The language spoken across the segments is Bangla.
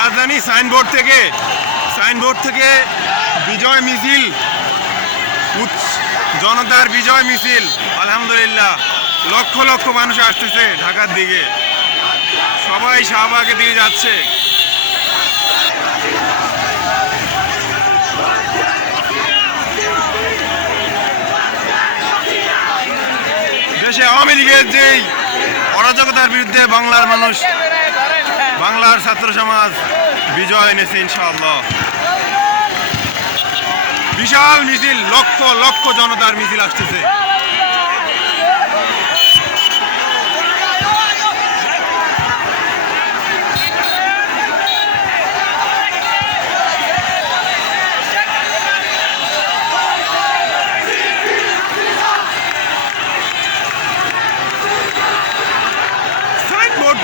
রাজধানী সাইনবোর্ড থেকে সাইনবোর্ড থেকে বিজয় মিছিল জনতার বিজয় মিছিল, আলহামদুলিল্লাহ। লক্ষ লক্ষ মানুষ আসতেছে ঢাকার দিকে। সবাই শাহবাগের দিকে যাচ্ছে। দেশে আওয়ামী লীগের যেই অরাজকতার বিরুদ্ধে বাংলার মানুষ বাংলার ছাত্র সমাজ বিজয় এনেছে ইনশাআল্লাহ। বিশাল মিছিল লক্ষ লক্ষ জনতার মিছিল আসতেছে।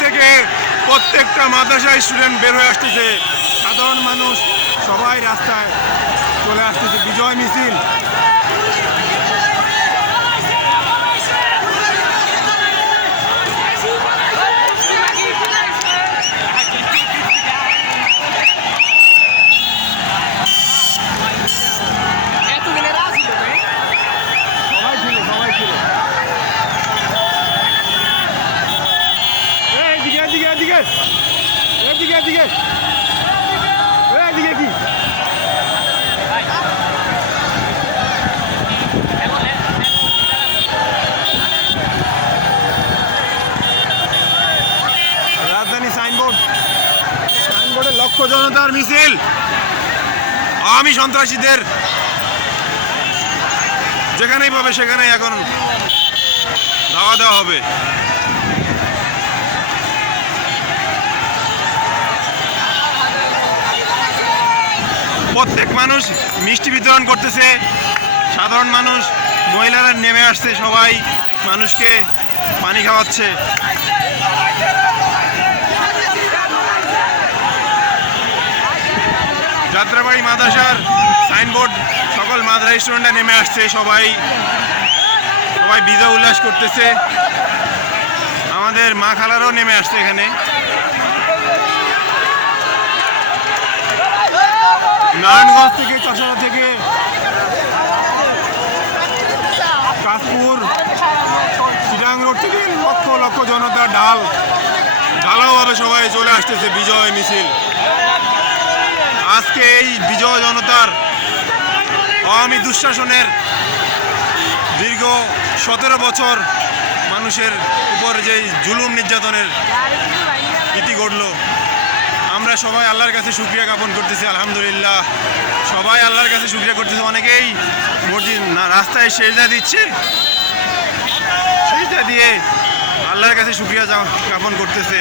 থেকে প্রত্যেকটা মাদ্রাসায় স্টুডেন্ট বের হয়ে আসতেছে। সাধারণ মানুষ সবাই রাস্তায় চলে আসতেছে। বিজয় মিছিল সবাই ছিল সবাই ছিল এদিকে এদিকে এদিকে এদিকে। রাজধানী সাইনবোর্ড। সাইনবোর্ডে লক্ষ জনতার মিছিল। আওয়ামী সন্ত্রাসীদের যেখানেই পাবে সেখানেই এখন ধাওয়া দেওয়া হবে। প্রত্যেক মানুষ মিষ্টি বিতরণ করতেছে। সাধারণ মানুষ, মহিলারা নেমে আসছে সবাই, মানুষকে পানি খাওয়াচ্ছে। যাত্রাবাড়ি মাদ্রাসার সাইনবোর্ড, সকল মাদ্রাসা স্টুডেন্টরা নেমে আসছে সবাই। সবাই বিজয় উল্লাস করতেছে। আমাদের মা খালারাও নেমে আসছে এখানে। নারায়ণগঞ্জ থেকে চশারা থেকে কাশপুর, চিটাং রোড থেকে লক্ষ লক্ষ জনতা ঢাল। ঢালাওভাবে সবাই চলে আসতেছে বিজয় মিছিল। আজকে এই বিজয় জনতার আওয়ামী দুঃশাসনের দীর্ঘ সতেরো বছর মানুষের উপর যেই জুলুম নির্যাতনের ইতি ঘটলো আমরা সবাই আল্লাহর কাছে শুক্রিয়া জ্ঞাপন করতেছি, আলহামদুলিল্লাহ। সবাই আল্লাহর কাছে শুক্রিয়া করতেছে। অনেকেই মসজিদ রাস্তায় সেজদা দিচ্ছে। সেজদা দিয়ে আল্লাহর কাছে শুক্রিয়া জ্ঞাপন করতেছে।